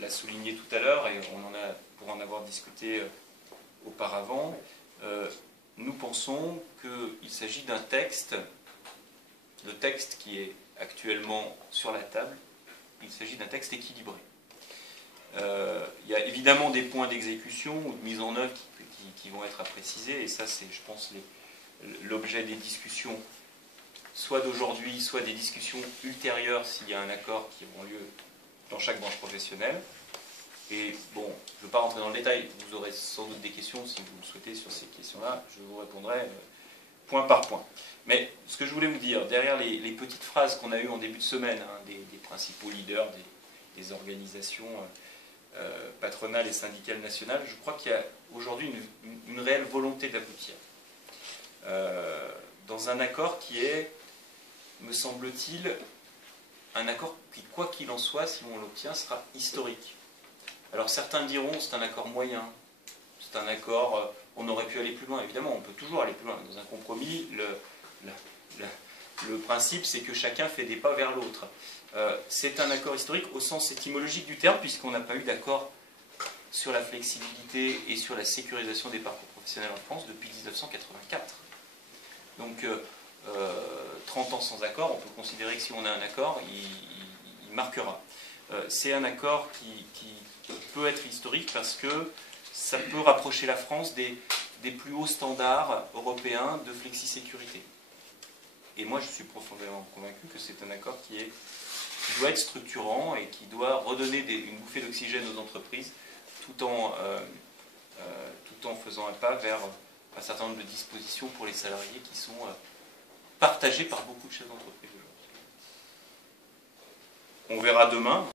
l'a souligné tout à l'heure, et pour en avoir discuté auparavant, nous pensons qu'il s'agit d'un texte, le texte qui est actuellement sur la table, il s'agit d'un texte équilibré. Il y a évidemment des points d'exécution ou de mise en œuvre qui vont être à préciser, et ça c'est, je pense, l'objet des discussions, soit d'aujourd'hui, soit des discussions ultérieures s'il y a un accord qui auront lieu dans chaque branche professionnelle. Et bon, je ne veux pas rentrer dans le détail, vous aurez sans doute des questions si vous le souhaitez sur ces questions-là, je vous répondrai point par point. Mais ce que je voulais vous dire, derrière les petites phrases qu'on a eues en début de semaine, hein, des principaux leaders des organisations patronales et syndicales nationales, je crois qu'il y a aujourd'hui une réelle volonté d'aboutir. Dans un accord qui est, me semble-t-il, un accord qui, quoi qu'il en soit, si on l'obtient, sera historique. Alors certains diront c'est un accord moyen, c'est un accord, on aurait pu aller plus loin, évidemment, on peut toujours aller plus loin. Dans un compromis, le principe c'est que chacun fait des pas vers l'autre. C'est un accord historique au sens étymologique du terme, puisqu'on n'a pas eu d'accord sur la flexibilité et sur la sécurisation des parcours professionnels en France depuis 1984. Donc 30 ans sans accord, on peut considérer que si on a un accord, il marquera. C'est un accord qui peut être historique parce que ça peut rapprocher la France des plus hauts standards européens de flexi-sécurité. Et moi, je suis profondément convaincu que c'est un accord qui doit être structurant et qui doit redonner une bouffée d'oxygène aux entreprises tout en faisant un pas vers un certain nombre de dispositions pour les salariés qui sont partagées par beaucoup de chefs d'entreprise aujourd'hui. On verra demain.